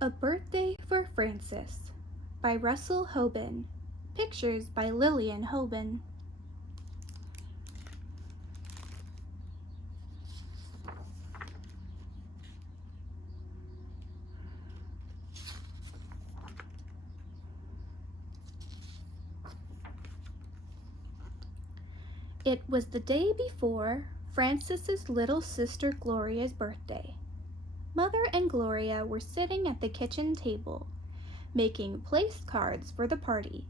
A Birthday for Frances by Russell Hoban. Pictures by Lillian Hoban. It was the day before Frances's little sister Gloria's birthday. Mother and Gloria were sitting at the kitchen table, making place cards for the party.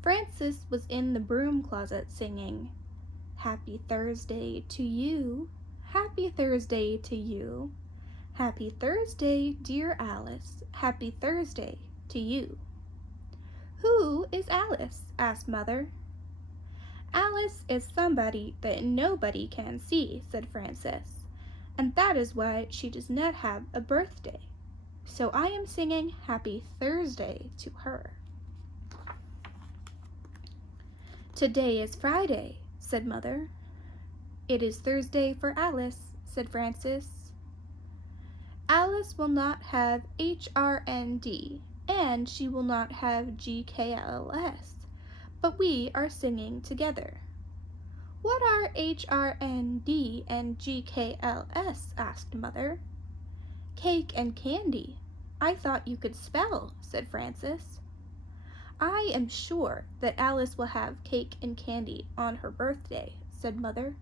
Frances was in the broom closet singing, "Happy Thursday to you, happy Thursday to you, happy Thursday, dear Alice, happy Thursday to you." "Who is Alice?" asked Mother. "Alice is somebody that nobody can see," said Frances, "and that is why she does not have a birthday. So I am singing Happy Thursday to her." "Today is Friday," said Mother. "It is Thursday for Alice," said Frances. "Alice will not have HRND, and she will not have GKLS, but we are singing together." "What are HRND and GKLS?" asked Mother. "Cake and candy. I thought you could spell," said Frances. "I am sure that Alice will have cake and candy on her birthday," said Mother.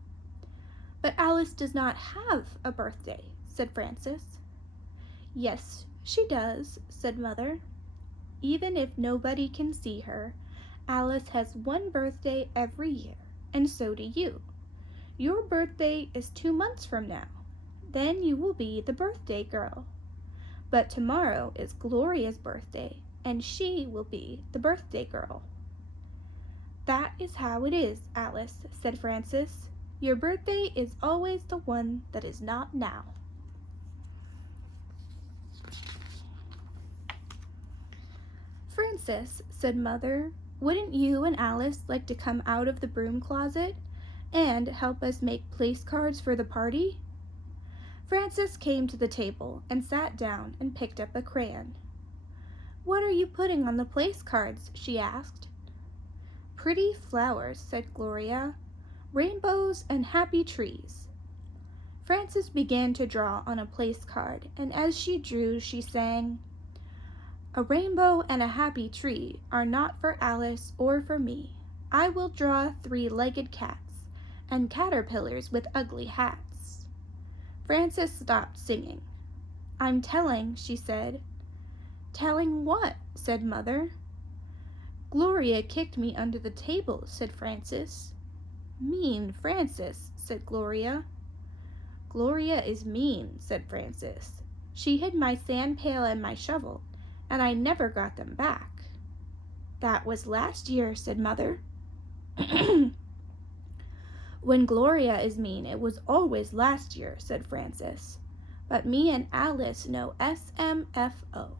"But Alice does not have a birthday," said Frances. "Yes, she does," said Mother. "Even if nobody can see her, Alice has one birthday every year, and so do you. Your birthday is 2 months from now. Then you will be the birthday girl. But tomorrow is Gloria's birthday, and she will be the birthday girl." "That is how it is, Alice," said Frances. "Your birthday is always the one that is not now." "Frances," said Mother, "wouldn't you and Alice like to come out of the broom closet and help us make place cards for the party?" Frances came to the table and sat down and picked up a crayon. "What are you putting on the place cards?" she asked. "Pretty flowers," said Gloria, "rainbows and happy trees." Frances began to draw on a place card, and as she drew, she sang, "A rainbow and a happy tree are not for Alice or for me. I will draw 3-legged cats and caterpillars with ugly hats." Frances stopped singing. "I'm telling," she said. "Telling what?" said Mother. "Gloria kicked me under the table," said Frances. "Mean Frances," said Gloria. "Gloria is mean," said Frances. "She hid my sand pail and my shovel, and I never got them back." "That was last year," said Mother. "When Gloria is mean, it was always last year," said Frances. "But me and Alice know SMFO.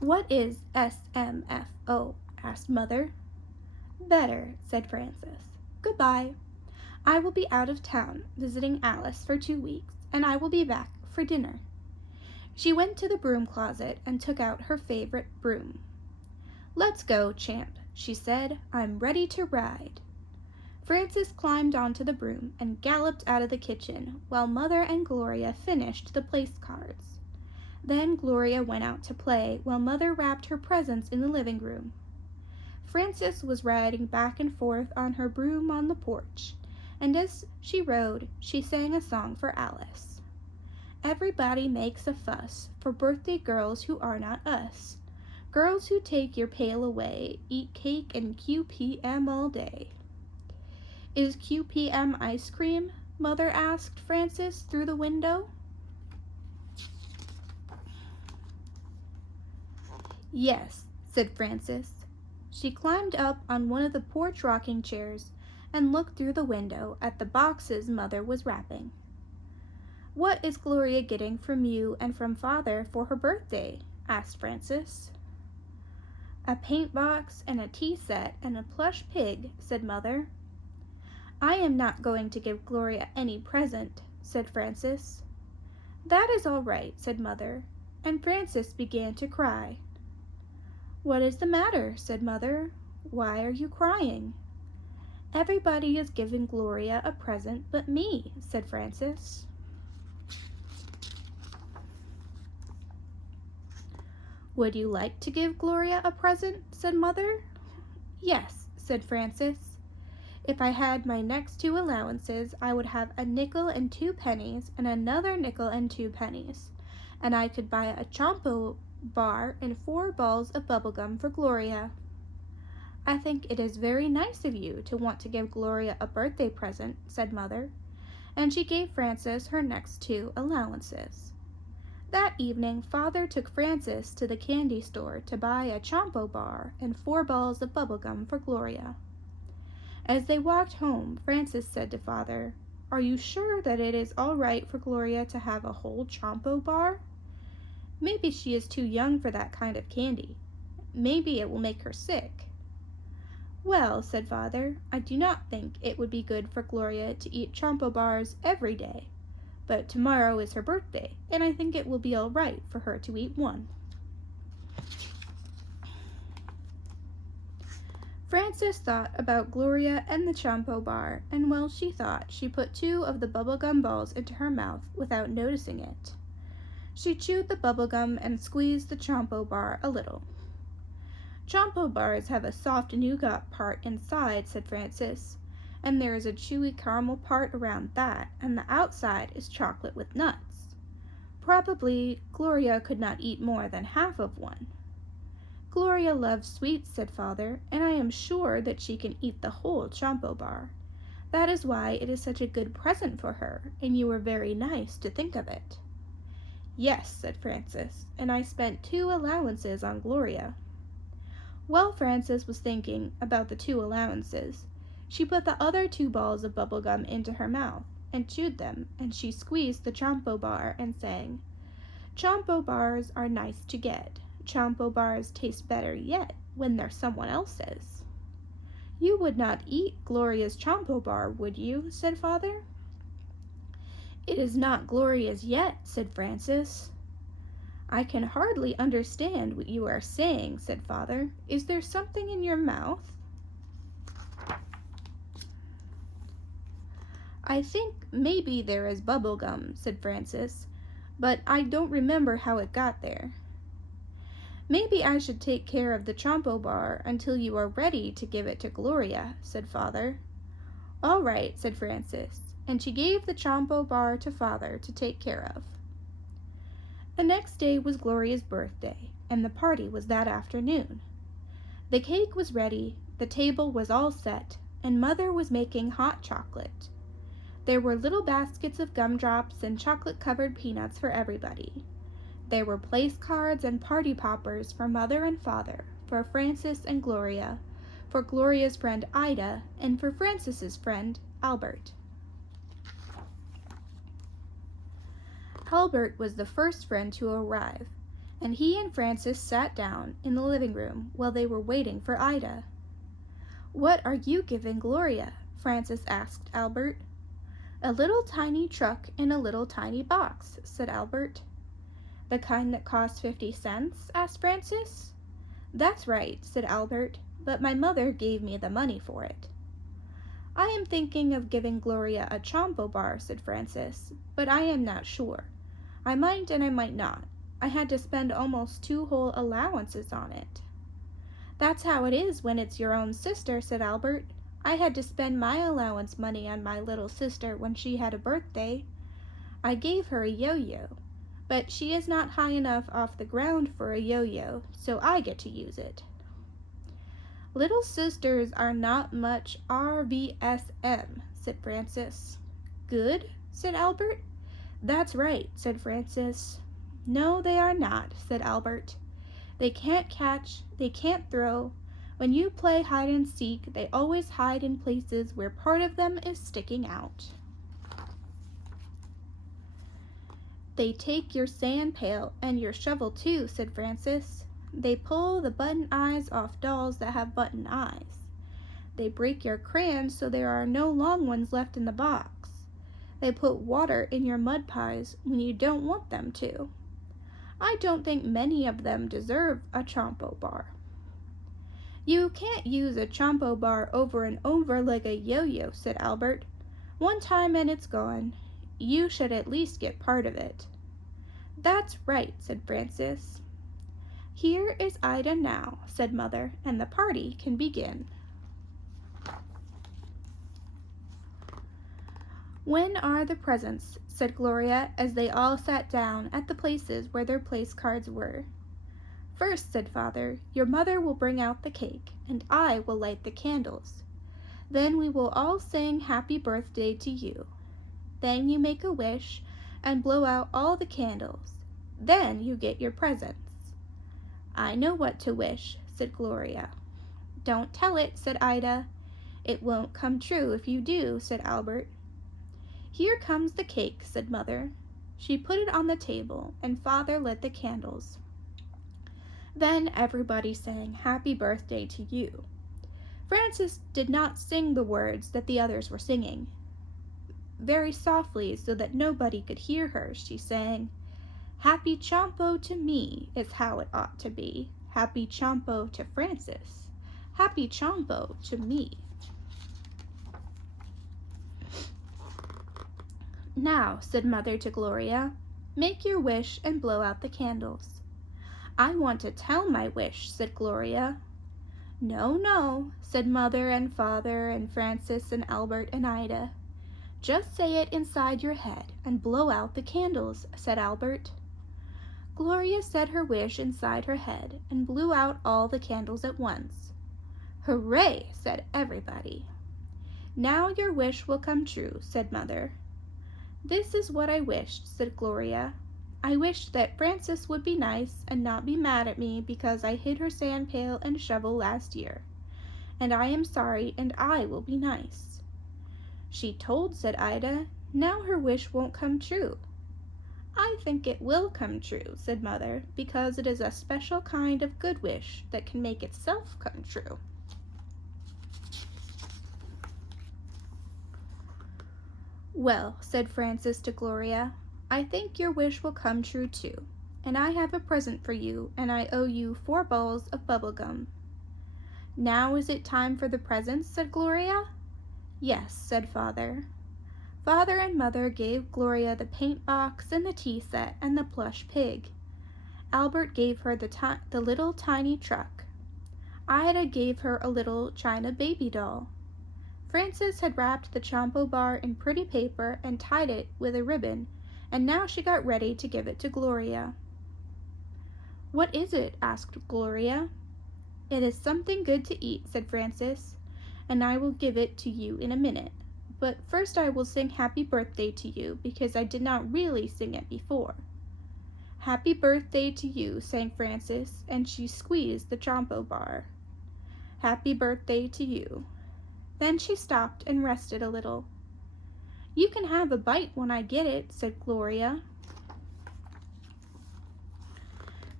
"What is SMFO?" asked Mother. "Better," said Frances. "Goodbye. I will be out of town visiting Alice for 2 weeks, and I will be back for dinner." She went to the broom closet and took out her favorite broom. "Let's go, Champ," she said. "I'm ready to ride." Frances climbed onto the broom and galloped out of the kitchen while Mother and Gloria finished the place cards. Then Gloria went out to play while Mother wrapped her presents in the living room. Frances was riding back and forth on her broom on the porch, and as she rode, she sang a song for Alice. "Everybody makes a fuss for birthday girls who are not us. Girls who take your pail away, eat cake and QPM all day." "Is QPM ice cream?" Mother asked Frances through the window. "Yes," said Frances. She climbed up on one of the porch rocking chairs and looked through the window at the boxes Mother was wrapping. "What is Gloria getting from you and from Father for her birthday?" asked Frances. "A paint box and a tea set and a plush pig," said Mother. "I am not going to give Gloria any present," said Frances. That is all right, said Mother, and Frances began to cry. What is the matter? Said Mother. Why are you crying? Everybody is giving Gloria a present but me, said Frances. Would you like to give Gloria a present? Said Mother. Yes, said Frances. If I had my next 2 allowances, I would have a nickel and 2 pennies and another nickel and 2 pennies, and I could buy a Chompo bar and 4 balls of bubblegum for Gloria. I think it is very nice of you to want to give Gloria a birthday present, said Mother, and she gave Frances her next 2 allowances. That evening, Father took Frances to the candy store to buy a Chompo bar and 4 balls of bubblegum for Gloria. As they walked home, Frances said to Father, Are you sure that it is all right for Gloria to have a whole Chompo bar? Maybe she is too young for that kind of candy. Maybe it will make her sick. Well, said Father, I do not think it would be good for Gloria to eat Chompo bars every day, but tomorrow is her birthday, and I think it will be all right for her to eat one. Frances thought about Gloria and the Chompo bar, and while she thought, she put 2 of the bubblegum balls into her mouth without noticing it. She chewed the bubblegum and squeezed the Chompo bar a little. Chompo bars have a soft nougat part inside, said Frances, and there is a chewy caramel part around that, and the outside is chocolate with nuts. Probably Gloria could not eat more than half of one. Gloria loves sweets, said Father, and I am sure that she can eat the whole Chompo bar. That is why it is such a good present for her, and you were very nice to think of it. Yes, said Frances, and I spent 2 allowances on Gloria. While Frances was thinking about the 2 allowances, she put the other 2 balls of bubblegum into her mouth and chewed them, and she squeezed the Chompo bar and sang, Chompo bars are nice to get. Chompo bars taste better yet when they're someone else's. You would not eat Gloria's Chompo bar, would you? Said Father. It is not Gloria's yet, said Frances. I can hardly understand what you are saying, said Father. Is there something in your mouth? I think maybe there is bubble gum, said Frances, but I don't remember how it got there. Maybe I should take care of the Chompo bar until you are ready to give it to Gloria, said Father. All right, said Frances, and she gave the Chompo bar to Father to take care of. The next day was Gloria's birthday, and the party was that afternoon. The cake was ready, the table was all set, and Mother was making hot chocolate. There were little baskets of gumdrops and chocolate-covered peanuts for everybody. There were place cards and party poppers for Mother and Father, for Frances and Gloria, for Gloria's friend Ida, and for Frances's friend Albert. Albert was the first friend to arrive, and he and Frances sat down in the living room while they were waiting for Ida. What are you giving Gloria? Frances asked Albert. A little tiny truck in a little tiny box, said Albert. The kind that costs 50 cents? Asked Frances. That's right, said Albert, but my mother gave me the money for it. I am thinking of giving Gloria a Chompo bar, said Frances, but I am not sure. I might and I might not. I had to spend almost 2 whole allowances on it. That's how it is when it's your own sister, said Albert. I had to spend my allowance money on my little sister when she had a birthday. I gave her a yo-yo, but she is not high enough off the ground for a yo-yo, so I get to use it. Little sisters are not much RVSM, said Frances. Good, said Albert. That's right, said Frances. No, they are not, said Albert. They can't catch, they can't throw. When you play hide and seek, they always hide in places where part of them is sticking out. They take your sand pail and your shovel too, said Frances. They pull the button eyes off dolls that have button eyes. They break your crayons so there are no long ones left in the box. They put water in your mud pies when you don't want them to. I don't think many of them deserve a Chompo bar." "You can't use a Chompo bar over and over like a yo-yo," said Albert. "One time and it's gone. You should at least get part of it." "That's right," said Francis. "Here is Ida now," said Mother, "and the party can begin." "When are the presents?" said Gloria, as they all sat down at the places where their place cards were. "First," said Father, "your mother will bring out the cake, and I will light the candles. Then we will all sing happy birthday to you. Then you make a wish and blow out all the candles. Then you get your presents." "I know what to wish," said Gloria. "Don't tell it," said Ida. "It won't come true if you do," said Albert. "Here comes the cake," said Mother. She put it on the table, and Father lit the candles. Then everybody sang happy birthday to you. Frances did not sing the words that the others were singing. Very softly, so that nobody could hear her, she sang, "Happy Chompo to me is how it ought to be. Happy Chompo to Frances. Happy Chompo to me." "Now," said Mother to Gloria, "make your wish and blow out the candles." "I want to tell my wish," said Gloria. "No, no," said Mother and Father and Francis and Albert and Ida. "Just say it inside your head and blow out the candles," said Albert. Gloria said her wish inside her head and blew out all the candles at once. "Hooray!" said everybody. "Now your wish will come true," said Mother. "This is what I wished," said Gloria. "I wished that Frances would be nice and not be mad at me because I hid her sand pail and shovel last year. And I am sorry, and I will be nice." "She told," said Ida. "Now her wish won't come true." "I think it will come true," said Mother, "because it is a special kind of good wish that can make itself come true." "Well," said Frances to Gloria, "I think your wish will come true too, and I have a present for you, and I owe you 4 balls of bubble gum." "Now is it time for the presents?" said Gloria. "Yes," said Father. Father and Mother gave Gloria the paint box and the tea set and the plush pig. Albert gave her the little tiny truck. Ida gave her a little china baby doll. Frances had wrapped the Chompo bar in pretty paper and tied it with a ribbon, and now she got ready to give it to Gloria. "What is it?" asked Gloria. "It is something good to eat," said Frances, "and I will give it to you in a minute. But first I will sing happy birthday to you, because I did not really sing it before." "Happy birthday to you," sang Frances, and she squeezed the Chompo bar. "Happy birthday to you." Then she stopped and rested a little. "You can have a bite when I get it," said Gloria.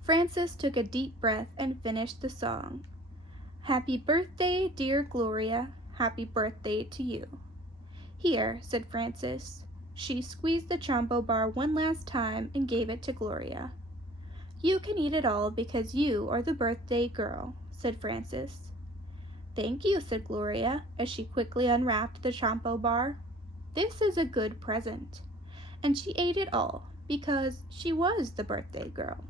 Frances took a deep breath and finished the song. "Happy birthday, dear Gloria. Happy birthday to you." "Here," said Frances. She squeezed the Chompo bar one last time and gave it to Gloria. "You can eat it all because you are the birthday girl," said Frances. "Thank you," said Gloria, as she quickly unwrapped the Chompo bar. "This is a good present." And she ate it all, because she was the birthday girl.